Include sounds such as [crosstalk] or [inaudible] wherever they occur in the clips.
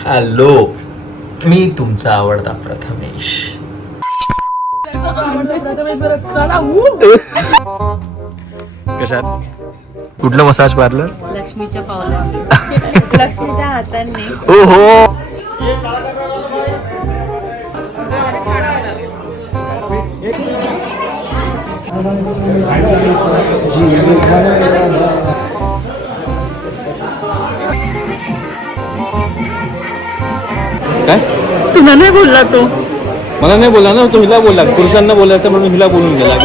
Hello मी तुमचा आवडता प्रथमेश. कशात? कुठलं मसाज पार्लर? लक्ष्मीच्या पावला [laughs] लक्ष्मीच्या हातांनी. ओ हो काय? तुला नाही बोलला तो. मला नाही बोलला ना तो हिला बोलला. पुरुषांना बोलायचं म्हणून हिला बोलून गेला.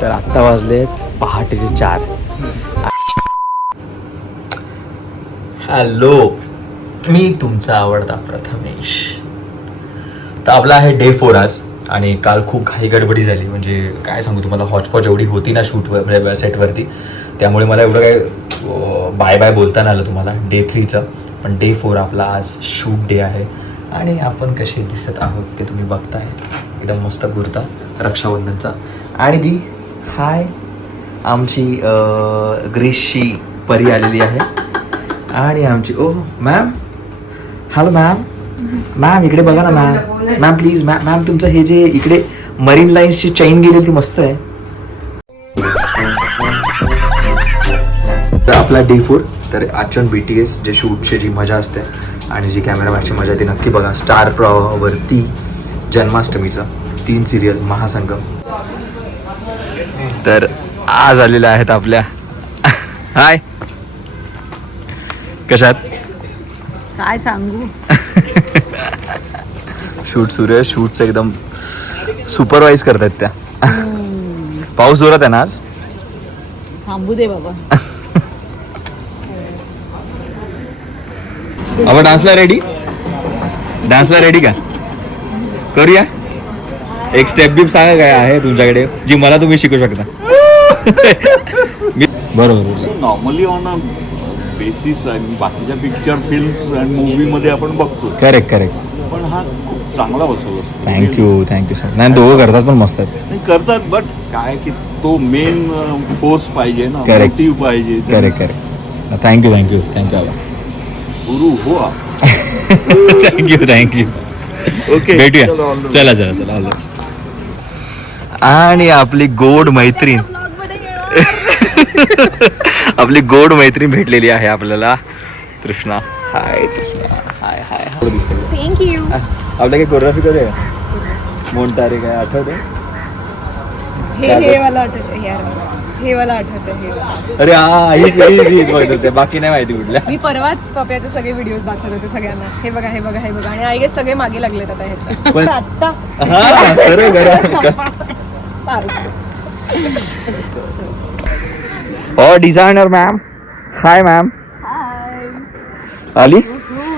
तर आत्ता वाजलेत पहाटेचे चार. हॅलो. मी तुमचा आवडता प्रथमेश. तर आपला आहे डे फोर आज आणि काल खूप घाई गडबडी झाली. म्हणजे काय सांगू तुम्हाला हॉचपॉच एवढी होती ना शूटवर म्हणजे सेटवरती त्यामुळे मला एवढं काय बाय बाय बोलता नाही आलं तुम्हाला डे थ्रीचं पण डे फोर आपला आज शूट डे आहे. आणि आपण कसे दिसत आहोत ते तुम्ही बघताय. एकदम मस्त कुर्ता रक्षाबंधनचा. आणि दी हाय आमची ग्रीसची परी आलेली आहे. आणि आमची ओ मॅम हॅलो मॅम मॅम इकडे बघा ना ma'am ma'am please ma'am ma'am तुमचं हे जे इकडे मरीन लाईन्सची चैन गेलेली ती मस्त आहे. आपला डे फोर तर आजच्या बी टी एस जे शूटची जी मजा असते आणि जी कॅमेरामॅनची मजा ती नक्की बघा. स्टार वरती जन्माष्टमीचा तीन सिरियल महासंगम. तर आज आलेल्या आहेत आपल्या. हाय कशात? काय सांगू? शूट सुरू आहे. शूटचं एकदम सुपरवाईज करतायत त्या. पाऊस जोरात आहे ना आज? थांबू दे बाबा. आपण डान्सला रेडी डान्सला रेडी का? करूया? एक स्टेप बिप सांगा काय आहे तुमच्याकडे. जी मला तुम्ही शिकू शकता. [laughs] बरोबर. नॉर्मली ऑन अ बेसिस बाकीच्या पिक्चर फिल्म्स आणि मूवी मध्ये आपण बघतो करेक्ट करेक्ट पण हा खूप चांगला बसवला. थँक्यू थँक्यू सर नाही दोघं करतात पण मस्त आहेत. नाही करतात बट काय की तो मेन फोर्स पाहिजे ना Correct. मोटिव्ह पाहिजे. Correct correct thank you thank you thank you आबा. गुरु हो. थँक्यू थँक्यू ओके भेटूया. चलो. चला चला. आणि आपली गोड मैत्रीण. आपली गोड मैत्रीण भेटलेली आहे आपल्याला. तृष्णा. हाय तृष्णा. हाय हाय हाय. थँक्यू आपल्या काही कोरिओग्राफी करूया? मोंटारे काय आठवते? हे हे मला आठवत? यार हे मला आठवत हे अरे हा हीच हीच हीच बघत असते बाकी नाही माहिती कुठल्या. मी परवाच पप्याचे सगळे व्हिडिओज दाखवत होते सगळ्यांना. हे बघा हे बघा हे बघा. आणि आई गेस सगळे मागे लागलेत आता ह्याच्या पण- आता हा खरं खरं. ओ डिझायनर मॅम हाय मॅम आली?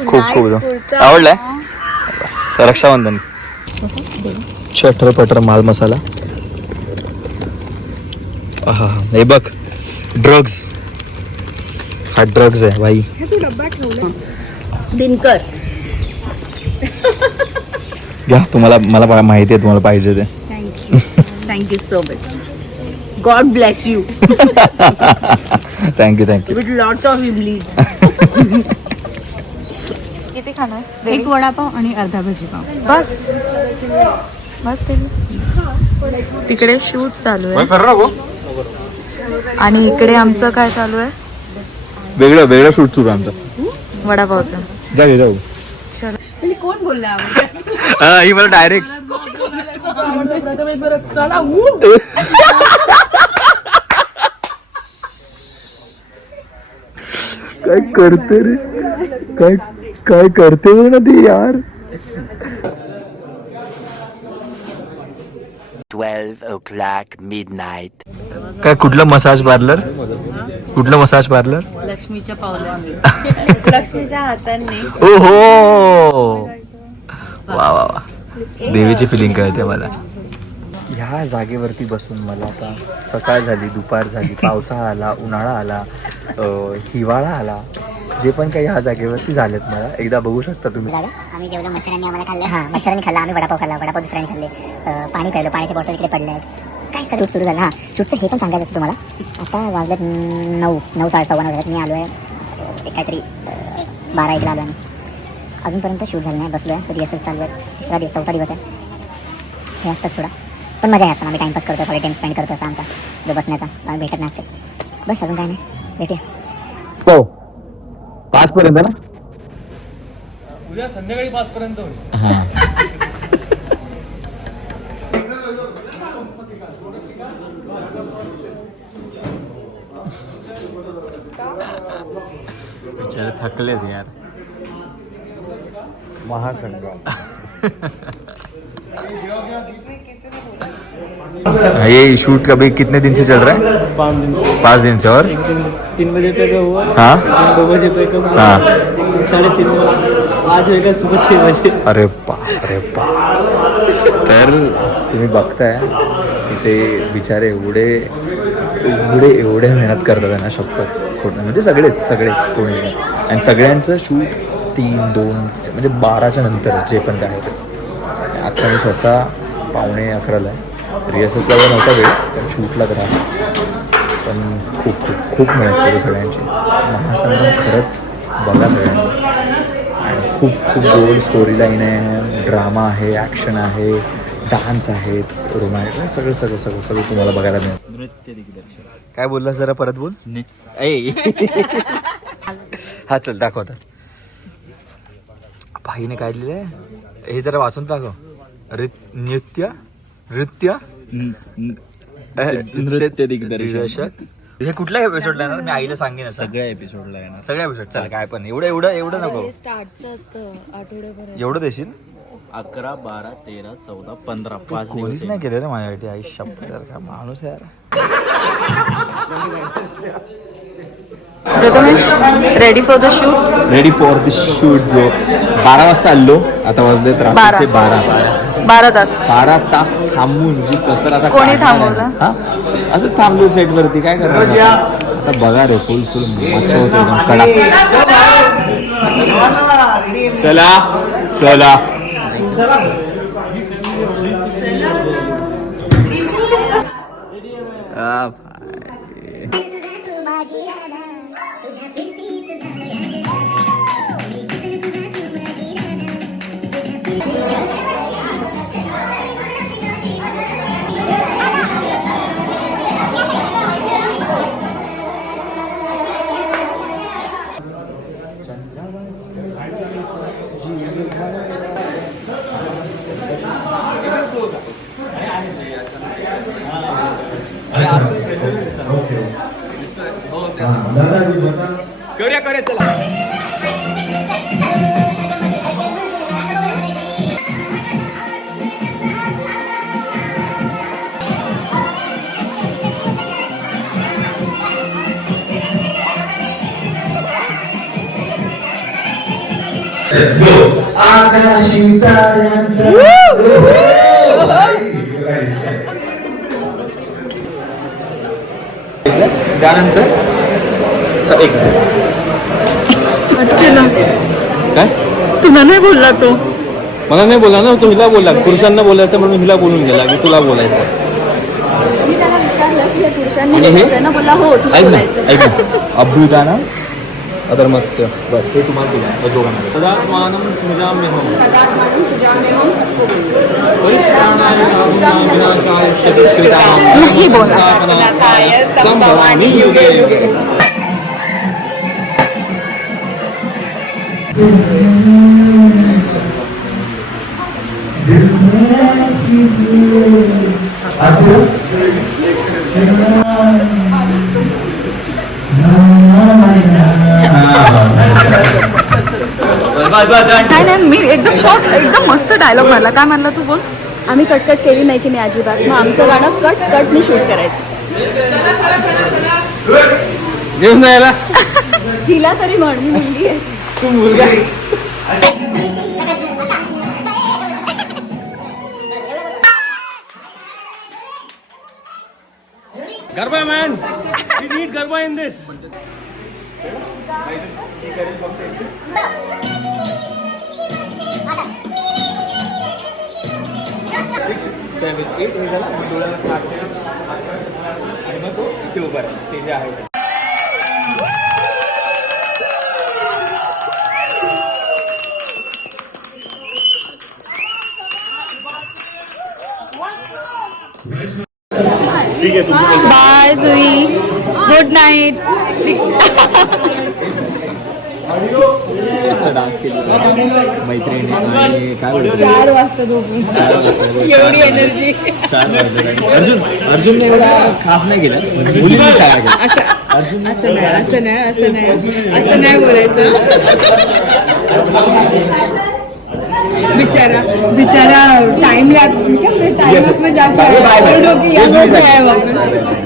खूप खूप आवडलाय? बस रक्षाबंधन. चटर पटर माल मसाला हे बघ ड्रग्ज हा ड्रग्ज आहे भाई दिनकर. घ्या तुम्हाला मला पा- माहिती आहे तुम्हाला पाहिजे ते. Thank you thank you so much God bless you thank you thank you with lots of इमलीज किती खाणार? एक वडापाव आणि अर्धा भाजी पाव बस बस तिकडे शूट चालू आहे. आणि इकडे आमचं काय चालू आहे? वेगळं वेगळं शूट सुरू आहे आमचं. वडापावचं. जाऊ जाऊ. चलो. कोण बोलला हा, ही मला डायरेक्ट काय करते रे? काय काय करते ना ती यार? 12 o'clock midnight. काय कुठलं मसाज पार्लर? कुठलं मसाज पार्लर? लक्ष्मीच्या पावला [laughs] लक्ष्मीच्या हातांनी. ओ हो वा वा वा. देवीची फिलिंग कळते मला. ह्या जागेवरती बसून मला आता सकाळ झाली दुपार झाली पावसाळा आला उन्हाळा आला हिवाळा आला. जे पण काही ह्या जागेवरती झालेत मला एकदा बघू शकता तुम्ही. आम्ही जेवलो मच्छरांनी आम्हाला खाल्लं. हां मच्छरांनी खाल्ला आम्ही वडापाव खाल्ला वडापाव दुसऱ्याने खाल्ले. पाणी प्यायलो पाण्याची बॉटल इकडे पडले आहेत काय सर सुरू झालं? हां शूटचं हे पण सांगायचं असतं तुम्हाला. आता वाजलेत नऊ नऊ साडे सव्वा नऊ झाल्यात मी आलो आहे काहीतरी बारा एकला आलो आहे अजूनपर्यंत शूट झालं नाही बसलो आहे रिहर्सल चालू आहे. तिसरा दिवस चौथा दिवस आहे. हे असतंच थोडा. पण मजा आहे आपण आम्ही टाईमपास करतो थोडे टाईम स्पेंड करतो असा आमचा. जो बसण्याचा आम्ही भेटत नाही असते बस अजून काय नाही. भेटूया. हो. पाच पर्यंत ना? उद्या संध्याकाळी पाच पर्यंत बिचारे थकलेत यार. महासंघ ये शूट कभी कितने दिन से चल रहा है? पाँच दिन से. दिन से और? एक दिन. तीन बजे पे हुआ? हाँ। दो बजे पे का हाँ। साढ़े तीन आज होएगा सुबह छः बजे। अरे बाप अरे बाप। तर तुम्ही बघताय की ते बिचारे एवढे एवढे एवढे मेहनत करतात आहे ना शपथ खोटं म्हणजे सगळेच सगळेच कोणी. आणि सगळ्यांचं शूट तीन दोन म्हणजे बाराच्या नंतर जे पण काय ते आता मी स्वतः पावणे अकराला आहे. रिहर्सलला नव्हता वेळ पण शूटला तर. पण खूप खूप खूप मेहनत केली सगळ्यांची. महासंगम खरंच बघा सगळ्यांनी. आणि खूप खूप गोड स्टोरी लाईन आहे ड्रामा आहे ॲक्शन आहे डान्स आहेत रोमॅन्टिक सगळं सगळं सगळं सगळं तुम्हाला बघायला मिळेल. नृत्य दिग्दर्शन काय बोललास जरा परत बोल? हा चल दाखव आता. भाईने काय लिहिलंय? हे जरा वाचून दाखव. रित- नृत्य? नृत्य? [laughs] नृत्य दिग्दर्शक. हे कुठल्या एपिसोडला येणार? मी आईला सांगेन आता. सगळ्या एपिसोडला येणार. सगळ्या एपिसोड चल काय पण. एवढं एवढं एवढं नको. स्टार्टचं असतं आठवड्याभर एवढं देशील? अकरा बारा तेरा चौदा पंधरा पाच कोणीच दिवस नाही केलं रे माझ्यासाठी आई. शब्द का? माणूस आहे यार. Prathamesh ready for the shoot ready for this shoot bro बारा वाजता आलो. आता वाजले रात्रीचे बारा. बारा. तास. बारा तास थांबून जी कसर आता कोणी काढणार आहे. थांबवलं? हा? असं थांबलो सेट वरती काय करणार आता बघा रे फुल फुल मच्छा होतो एकदम कडा चला चला. आ, अच्छा. ओके. दादा मी चला. त्यानंतर? एक काय? तुला नाही बोलला तो. मला नाही बोला ना तो हिला बोलला. पुरुषांना बोलायचं म्हणून हिला बोलून गेला की तुला बोलायचं. मी त्याला विचारलं की पुरुषांनी हे? ना बोलला हो तुला ऐक ना बोलायचं ऐक ना. अभ्युदाना अधर्मस्य। बस हे तुम्हाला दिलं दोघांना सदा मानम स्मृजाम्यहम तदात्मानं सुजाम्यहं सत्कुरु. परित्राणाय शतश्रितां नाही बोला. युगे युगे। नाही नाही मी एकदम शॉर्ट एकदम मस्त डायलॉग मारला. काय म्हणला तू बोल. आम्ही कटकट केली नाही की नाही अजिबात. मग आमचं गाणं कट कट मी शूट करायचं. घेऊन जायला तिला तरी म्हण मी मुलगी आहे. तू मुलगा garba man we need garba in this आहे with it, हे झालं, मग डोळ्यावर हात ठेव, हात ठेव, आणि मग तो इथे उभा राहील. ते जे आहे bye Jui. Good night. Dance केली मैत्रिणी आणि काय चार वाजता एवढी एनर्जी चार वाजता अर्जुन अर्जुनने एवढा खास नाही केलं. पण मुलींनी चांगला केला. असं असं नाही असं नाही असं नाही असं नाही बोलायचं. बिचारा बिचारा टाइम लैप्स क्या टाइम लैप्स में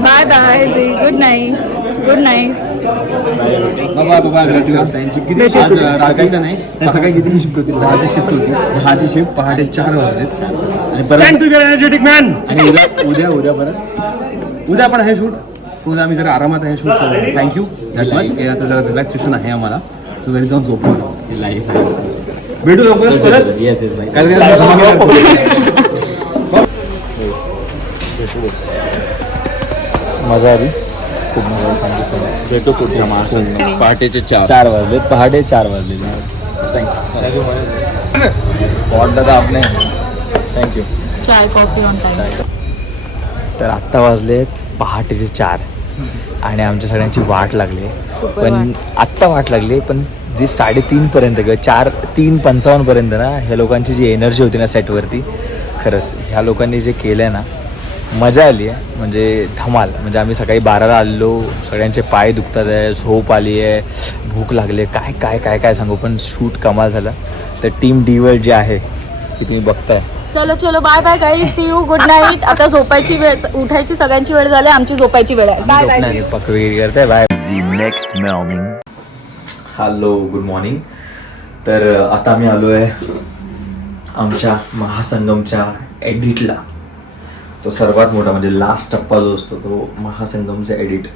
bye bye good night good night त्यांची किती आज राखायचं नाही. त्या सकाळी कितीची शिफ्ट होती? दहाची शिफ्ट होती. दहाची शिफ्ट पहाटे चार वाजलेत. आणि परत एनर्जेटिक मॅन आणि उद्या उद्या उद्या परत उद्या पण आहे शूट उद्या आम्ही जरा आरामात आहे शूट थँक्यू दॅट मच हे आता जरा रिलॅक्सेशन आहे आम्हाला. तो घरी जाऊन झोपू लाईफ भेटू लवकरच परत. येस येस काय मजा आली खूप मजा थँक्यू सो मच भेटू पुढच्या महाराष्ट्रात पहाटेचे चार. चार वाजले. पहाटे चार वाजले. थँक्यू स्पॉट दादा आपने. थँक्यू चाय कॉफी ऑन टाइम तर आत्ता वाजलेत पहाटेचे चार. आणि आमच्या सगळ्यांची वाट लागली. पण आत्ता वाट लागली पण जी साडेतीन पर्यंत किंवा चार तीन पंचावन्न पर्यंत ना ह्या लोकांची जी एनर्जी होती ना सेटवरती खरंच ह्या लोकांनी जे केलं आहे ना मजा आली आहे. म्हणजे धमाल. म्हणजे आम्ही सकाळी बाराला आलेलो. सगळ्यांचे पाय दुखतात आहे. झोप आली आहे. भूक लागली आहे. काय काय काय काय सांगू? पण शूट कमाल झाला. तर टीम डी वर्ल्ड जे आहे ती तुम्ही बघताय. चलो चलो. Bye bye guys see you good night आता झोपायची वेळ उठायची सगळ्यांची वेळ झाली. आमची झोपायची वेळ आहे. बाय बाय पकवी करते bye next morning. Hello good morning तर आता आम्ही आलो आहे आमच्या महासंगमच्या एडिटला तो सर्वात मोठा म्हणजे लास्ट टप्पा जो असतो तो महासंगमचे एडिट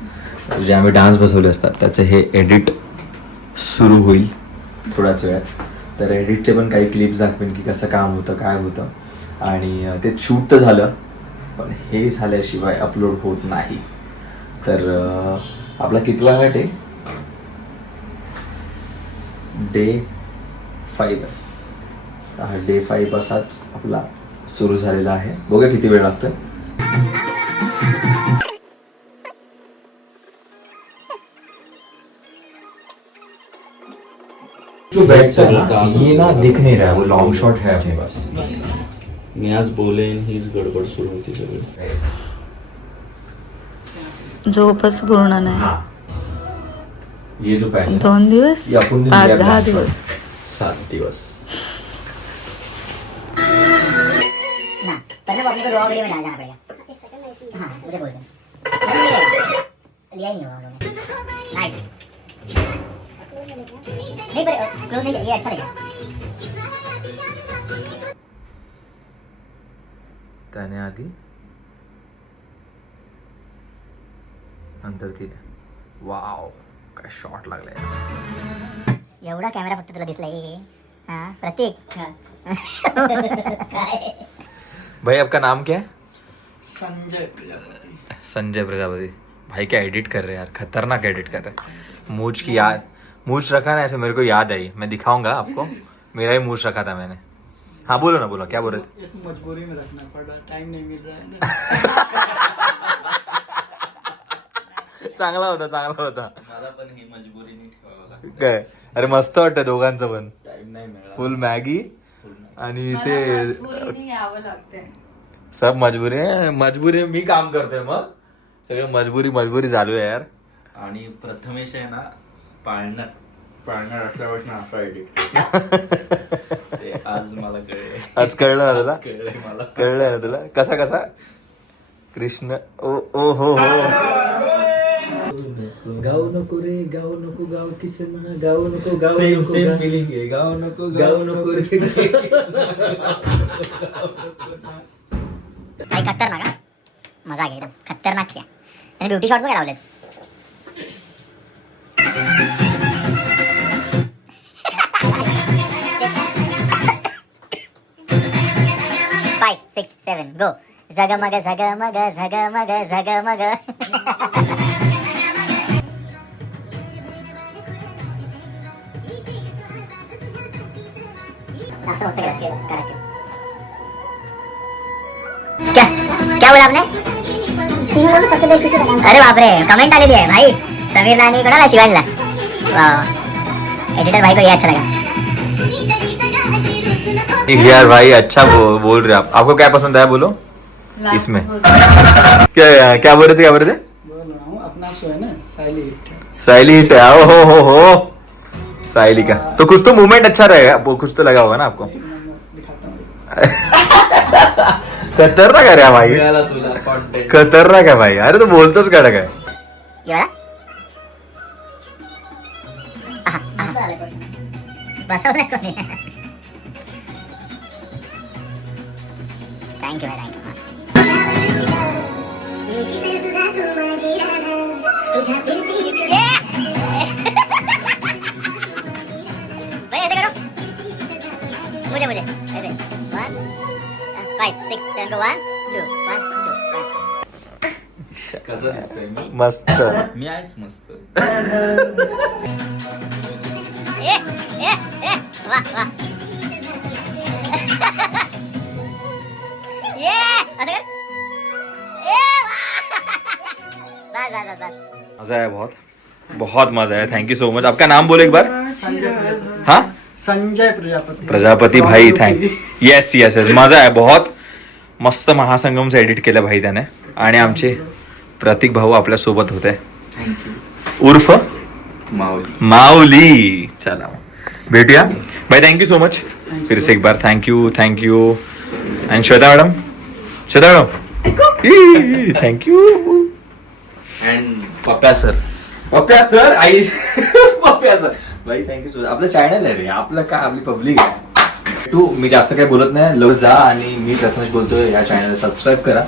जे आम्ही डान्स बसवले असतात त्याचं हे एडिट सुरू होईल थोड्याच वेळात. तर एडिटचे पण काही क्लिप्स दाखवेन की कसं काम होतं काय होतं. आणि ते शूट तर झालं पण हे झाल्याशिवाय अपलोड होत नाही. तर आपला कितवा हट आहे? डे फाईव्ह हा डे फाईव्ह असाच आपला सुरू झालेला आहे. बघूया किती वेळ लागतं जो बैठता है ना ये ना दिख नहीं रहा है वो लॉन्ग शॉट है अपने पास. मी आज बोलेन हीच गडबड सुरू होती सगळी. झोपच पूर्ण नाही. हाँ. ये जो पैच दोन दिवस? ये पाच दहा. दिवस. सात दिवस. पहले वीडियो जाना पड़ेगा हाँ मुझे बोल लिया ही नहीं हुआ नाइस नहीं पर क्लोज नहीं ये अच्छा लगा त्याने आधी नंतर तिने वाव काय शॉट लागलाय. एवढा कॅमेरा फक्त तुला दिसला ये प्रतीक. [laughs] काय? भाई आपका नाम क्या है? संजय प्रजापति। संजय प्रजापति। भाई क्या एडिट कर रहे हैं यार? खतरनाक एडिट कर रहे हैं। मूछ की याद मूछ रखा ना ऐसे मेरे को याद आई। मैं दिखाऊँगा आपको। मेरा ही मूछ रखा था मैंने। हाँ बोलो ना बोलो क्या बोल रहे थे? तो मजबूरी में रखना पड़ रहा टाइम नहीं मिल रहा है [laughs] चांगला होता चांगला होता। काय अरे मस्त वाटतं दोघांचं पण। फुल मॅगी आणि ते सब मजबुरी आहे? मजबुरी मी काम करतोय मग. सगळं मजबुरी मजबुरी चालू आहे यार. आणि प्रथमेश आहे ना पाळण्यात पाळण्यात असल्यापासून असा ते आज मला कळले आज कळलं ना तुला? कळलंय मला. कळलं ना तुला? कसा कसा? कृष्ण ओ ओ हो हो. गाऊ नको रे गाऊ नको गाऊ किसन गाऊ नको गाऊ नको सेम फिलिंग आहे. गाऊ नको गाऊ नको रे. [laughs] काही खतरनाक हा? मजा घे एकदम. खतरनाक किया त्याने ब्युटी शॉट्स वगैरे लावलेत. फाईव्ह सिक्स सेवन गो झग मग झग मग झग मग असं मस्त केलं, केलं, करत केलं. क्या बोला आपने? अरे बापरे कमेंट आलेली आहे भाई। समीरला आणि कोणाला शिवायला एडिटर भाई को ये अच्छा लगा। यार भाई अच्छा बो, बोल रहे आप। आपको क्या पसंद आया बोलो? इसमें। [laughs] क्या क्या बोल रहे थे क्या बोल रहे थे? बोल रहा अपना शो है ना साइली हिट है। साइली हिट है ओ हो हो। हो साइली का। तो कुछ तो मूवमेंट अच्छा रहेगा कुछ तो लगा होगा ना आपको। [laughs] खतरनाक आहे रे हा भाई. मिळाला तुला कॉन्टेंट खतरनाक आहे भाई. अरे तू बोलतोच काय काय ये. वाला आहा, आहा. बसवलंय कोणी. थँक्यू भाई थँक्यू भाई ऐसे करो. मुझे मुझे. ऐसे one five six seven one two one two one कसं दिसतोय मी मस्त मी आहेच मस्त ए ए ए वाह वाह ये असं कर ए वाह बस बस बस बस मज़ा आया बहुत। बहुत मज़ा आया थैंक यू सो मच आपका नाम बोलो एक बार। हाँ? संजय प्रजापति। प्रजापति भाई थँक यस यस यस मज़ा आहे बहुत मस्त महासंगमचं एडिट केलं भाई त्याने. आणि आमचे प्रतीक भाऊ आपल्यासोबत होते. उर्फ? माऊली. माऊली. चला. भेटूया. भाई थँक्यू सो मच फिर से एक बार थँक यू थँक यू आणि Shweta madam Shweta madam thank you and Papya sir Pappya sir I. [laughs] Pappya sir भाई थँक्यू सो आपलं चॅनल आहे रे. आपलं काय? आपली पब्लिक आहे. तू मी जास्त काही बोलत नाही. लवकर जा आणि मी प्रथमेश बोलतोय. या चॅनलला सबस्क्राईब करा.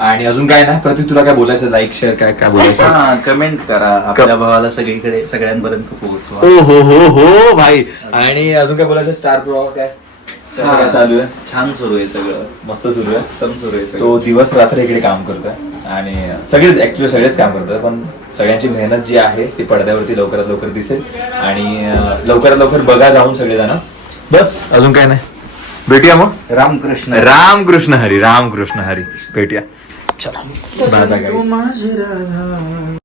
आणि अजून काय नाही प्रतीक तुला काय बोलायचं लाईक शेअर काय काय बोलायचं? हा कमेंट करा. आपल्या भावाला सगळीकडे सगळ्यांपर्यंत पोहोचवा. ओ हो हो हो भाई. आणि अजून काय बोलायचं? स्टार प्रो काय? कसं काय चालू आहे? छान सुरू आहे सगळं. मस्त सुरू आहे? उत्तम सुरू आहे तो सगळं दिवस रात्र इकडे काम करतोय. आणि सगळेच ऍक्च्युली सगळेच काम करतोय पण सगळ्यांची मेहनत जी आहे ती पडद्यावरती लवकरात लवकर दिसेल. आणि अं, लवकरात लवकर बघा जाऊन सगळेजण. बस अजून काय नाही. भेटूया मग? रामकृष्ण. रामकृष्ण हरी रामकृष्ण हरी. भेटूया. चला. Bye bye guys.